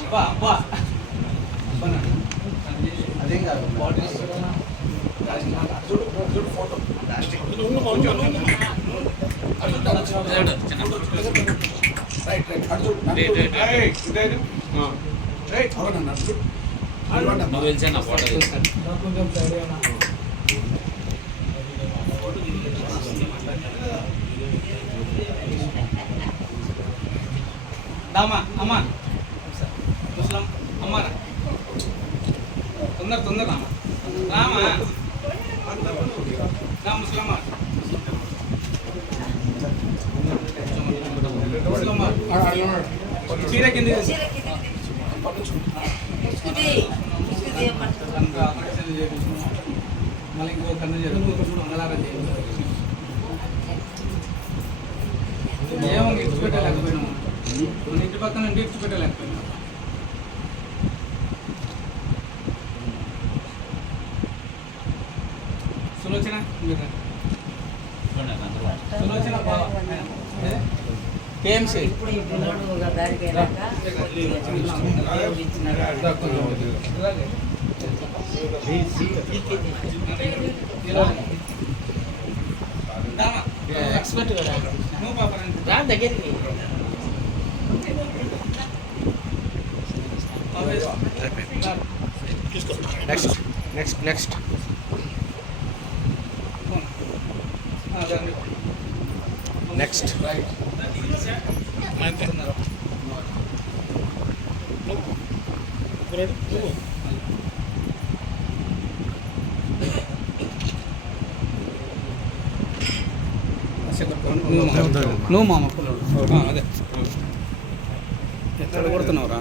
అబ్బా అబ్బా అదేం కాదు ఫోటో దామా అమ్మా ముస్లిం అమ్మారా తొందర రామా రా ముస్లిం చీర కింద మళ్ళీ ఇంకో కన్ను జరుగుతుంది మంగళారం ఏమో ఇడిచిపెట్టలేకపోయినాము మన ఇంటి పక్కన ఇడిచిపెట్టలేకపోయినాము సులోచన సులోచన కేఎంసీ ఎక్స్పర్ట్ కదా దగ్గరికి నెక్స్ట్ నువ్వు మామ అదే ఎక్కడ కొడుతున్నావురా